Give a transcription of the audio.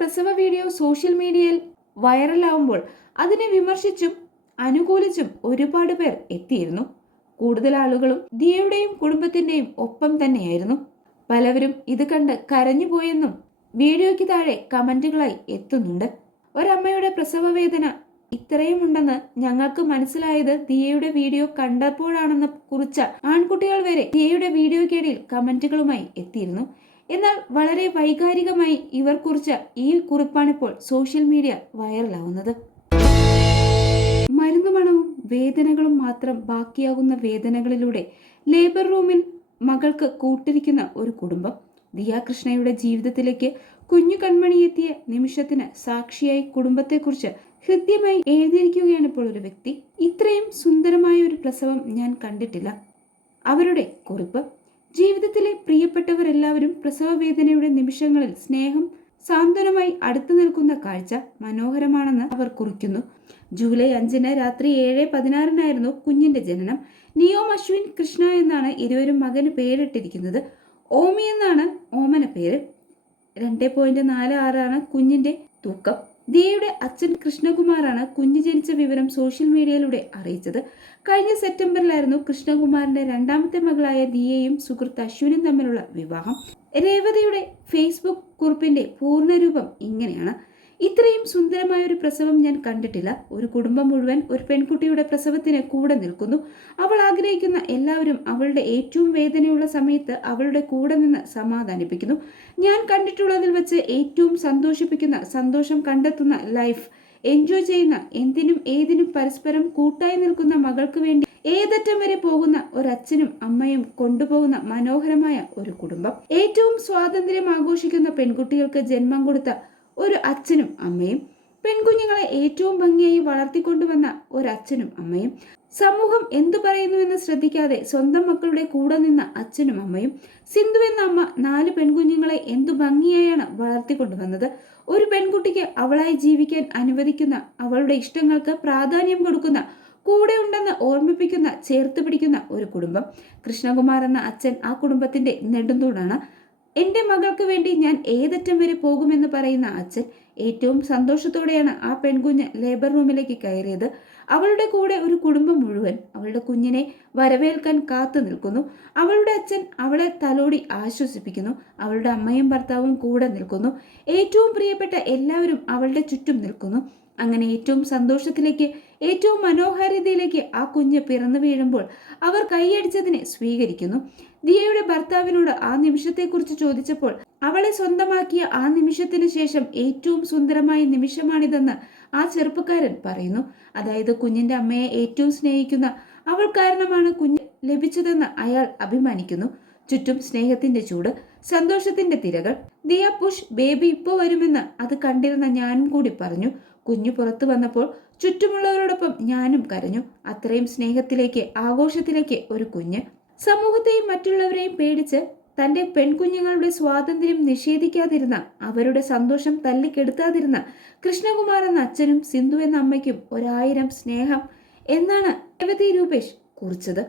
പ്രസവ video social മീഡിയയിൽ വൈറലാവുമ്പോൾ അതിനെ വിമർശിച്ചും അനുകൂലിച്ചും ഒരുപാട് പേർ എത്തിയിരുന്നു. കൂടുതൽ ആളുകളും ദിയയുടെയും കുടുംബത്തിന്റെയും ഒപ്പം തന്നെയായിരുന്നു. പലവരും ഇത് കണ്ട് കരഞ്ഞുപോയെന്നും വീഡിയോയ്ക്ക് താഴെ കമന്റുകളായി എത്തുന്നുണ്ട്. ഒരമ്മയുടെ പ്രസവ വേദന ഇത്രയും ഉണ്ടെന്ന് ഞങ്ങൾക്ക് മനസ്സിലായത് ദിയയുടെ വീഡിയോ കണ്ടപ്പോഴാണെന്ന് കുറിച്ച ആൺകുട്ടികൾ വരെ ദിയയുടെ വീഡിയോയ്ക്കിടയിൽ കമന്റുകളുമായി എത്തിയിരുന്നു. എന്നാൽ വളരെ വൈകാരികമായി ഇവർ കുറിച്ച ഈ കുറിപ്പാണിപ്പോൾ സോഷ്യൽ മീഡിയ വൈറലാവുന്നത് മരുന്നുമണവും വേദനകളും മാത്രം ബാക്കിയാകുന്ന വേദനകളിലൂടെ ലേബർ റൂമിൽ മകൾക്ക് കൂട്ടിരിക്കുന്ന ഒരു കുടുംബം. ദിയാകൃഷ്ണയുടെ ജീവിതത്തിലേക്ക് കുഞ്ഞു കൺമണി എത്തിയ നിമിഷത്തിന് സാക്ഷിയായി കുടുംബത്തെക്കുറിച്ച് ഹൃദ്യമായി എഴുതിയിരിക്കുകയാണ് ഇപ്പോൾ ഒരു വ്യക്തി. ഇത്രയും സുന്ദരമായ ഒരു പ്രസവം ഞാൻ കണ്ടിട്ടില്ല. അവരുടെ കുറിപ്പ് ജീവിതത്തിലെ പ്രിയപ്പെട്ടവരെല്ലാവരും പ്രസവ വേദനയുടെ നിമിഷങ്ങളിൽ സ്നേഹം സാന്ത്വനമായി അടുത്തു നിൽക്കുന്ന കാഴ്ച മനോഹരമാണെന്ന് അവർ കുറിക്കുന്നു. ജൂലൈ അഞ്ചിന് രാത്രി ഏഴ് പതിനാറിനായിരുന്നു കുഞ്ഞിന്റെ ജനനം. നിയോം അശ്വിൻ കൃഷ്ണ എന്നാണ് ഇരുവരും മകന് പേരിട്ടിരിക്കുന്നത്. ഓമി എന്നാണ് ഓമന പേര്. രണ്ട് പോയിന്റ് നാല് ആറാണ് കുഞ്ഞിന്റെ തൂക്കം. ദിയയുടെ അച്ഛൻ കൃഷ്ണകുമാറാണ് കുഞ്ഞ് ജനിച്ച വിവരം സോഷ്യൽ മീഡിയയിലൂടെ അറിയിച്ചത്. കഴിഞ്ഞ സെപ്റ്റംബറിലായിരുന്നു കൃഷ്ണകുമാറിന്റെ രണ്ടാമത്തെ മകളായ ദിയയും സുഹൃത്ത് അശ്വിനും തമ്മിലുള്ള വിവാഹം. രേവതിയുടെ ഫേസ്ബുക്ക് കുറിപ്പിന്റെ പൂർണരൂപം ഇങ്ങനെയാണ്. ഇത്രയും സുന്ദരമായ ഒരു പ്രസവം ഞാൻ കണ്ടിട്ടില്ല. ഒരു കുടുംബം മുഴുവൻ ഒരു പെൺകുട്ടിയുടെ പ്രസവത്തിന് കൂടെ നിൽക്കുന്നു. അവൾ ആഗ്രഹിക്കുന്ന എല്ലാവരും അവളുടെ ഏറ്റവും വേദനയുള്ള സമയത്ത് അവളുടെ കൂടെ നിന്ന് സമാധാനിപ്പിക്കുന്നു. ഞാൻ കണ്ടിട്ടുള്ളതിൽ വെച്ച് ഏറ്റവും സന്തോഷിപ്പിക്കുന്ന സന്തോഷം കണ്ടെത്തുന്ന ലൈഫ് എൻജോയ് ചെയ്യുന്ന എന്തിനും ഏതിനും പരസ്പരം കൂട്ടായി നിൽക്കുന്ന മകൾക്ക് വേണ്ടി ഏതറ്റം വരെ പോകുന്ന ഒരച്ഛനും അമ്മയും കൊണ്ടുപോകുന്ന മനോഹരമായ ഒരു കുടുംബം. ഏറ്റവും സ്വാതന്ത്ര്യം ആഘോഷിക്കുന്ന പെൺകുട്ടികൾക്ക് ജന്മം കൊടുത്ത ഒരു അച്ഛനും അമ്മയും പെൺകുഞ്ഞുങ്ങളെ ഏറ്റവും ഭംഗിയായി വളർത്തിക്കൊണ്ടുവന്ന ഒരച്ഛനും അമ്മയും. സമൂഹം എന്തു പറയുന്നുവെന്ന് ശ്രദ്ധിക്കാതെ സ്വന്തം മക്കളുടെ കൂടെ നിന്ന അച്ഛനും അമ്മയും സിന്ധു എന്ന അമ്മ നാല് പെൺകുഞ്ഞുങ്ങളെ എന്തു ഭംഗിയായാണ് വളർത്തിക്കൊണ്ടുവന്നത്. ഒരു പെൺകുട്ടിക്ക് അവളായി ജീവിക്കാൻ അനുവദിക്കുന്ന അവളുടെ ഇഷ്ടങ്ങൾക്ക് പ്രാധാന്യം കൊടുക്കുന്ന കൂടെ ഉണ്ടെന്ന് ഓർമ്മിപ്പിക്കുന്ന ചേർത്ത് പിടിക്കുന്ന ഒരു കുടുംബം. കൃഷ്ണകുമാർ എന്ന അച്ഛൻ ആ കുടുംബത്തിന്റെ നെടുന്തൂടാണ് എന്റെ മകൾക്ക് വേണ്ടി ഞാൻ ഏതറ്റം വരെ പോകുമെന്ന് പറയുന്ന അച്ഛൻ ഏറ്റവും സന്തോഷത്തോടെയാണ് ആ പെൺകുഞ്ഞ് ലേബർ റൂമിലേക്ക് കയറിയത്. അവളുടെ കൂടെ ഒരു കുടുംബം മുഴുവൻ അവളുടെ കുഞ്ഞിനെ വരവേൽക്കാൻ കാത്തു നിൽക്കുന്നു. അവളുടെ അച്ഛൻ അവളെ തലോടി ആശ്വസിപ്പിക്കുന്നു. അവളുടെ അമ്മയും ഭർത്താവും കൂടെ നിൽക്കുന്നു. ഏറ്റവും പ്രിയപ്പെട്ട എല്ലാവരും അവളുടെ ചുറ്റും നിൽക്കുന്നു. അങ്ങനെ ഏറ്റവും സന്തോഷത്തിലേക്ക് ഏറ്റവും മനോഹാരിതയിലേക്ക് ആ കുഞ്ഞ് പിറന്നു വീഴുമ്പോൾ അവർ കൈയടിച്ചതിനെ സ്വീകരിക്കുന്നു. ദിയയുടെ ഭർത്താവിനോട് ആ നിമിഷത്തെക്കുറിച്ച് ചോദിച്ചപ്പോൾ അവളെ സ്വന്തമാക്കിയ ആ നിമിഷത്തിന് ശേഷം ഏറ്റവും സുന്ദരമായ നിമിഷമാണിതെന്ന് ആ ചെറുപ്പക്കാരൻ പറയുന്നു. അതായത് കുഞ്ഞിന്റെ അമ്മയെ ഏറ്റവും സ്നേഹിക്കുന്ന അവൾ കാരണമാണ് കുഞ്ഞ് ലഭിച്ചതെന്ന് അയാൾ അഭിമാനിക്കുന്നു. ചുറ്റും സ്നേഹത്തിന്റെ ചൂട് സന്തോഷത്തിന്റെ തിരകൾ. ദിയ പുഷ് ബേബി ഇപ്പോൾ വരുമെന്ന് അത് കണ്ടിരുന്ന ഞാനും കൂടി പറഞ്ഞു. കുഞ്ഞു പുറത്തു വന്നപ്പോൾ ചുറ്റുമുള്ളവരോടൊപ്പം ഞാനും കരഞ്ഞു. അത്രയും സ്നേഹത്തിലേക്ക് ആഘോഷത്തിലേക്ക് ഒരു കുഞ്ഞ് സമൂഹത്തെയും മറ്റുള്ളവരെയും പേടിച്ച് തന്റെ പെൺകുഞ്ഞുങ്ങളുടെ സ്വാതന്ത്ര്യം നിഷേധിക്കാതിരുന്ന അവരുടെ സന്തോഷം തല്ലിക്കെടുത്താതിരുന്ന കൃഷ്ണകുമാർ എന്ന അച്ഛനും സിന്ധു എന്ന അമ്മയ്ക്കും ഒരായിരം സ്നേഹം എന്നാണ് രേവതി രൂപേഷ് കുറിച്ചത്.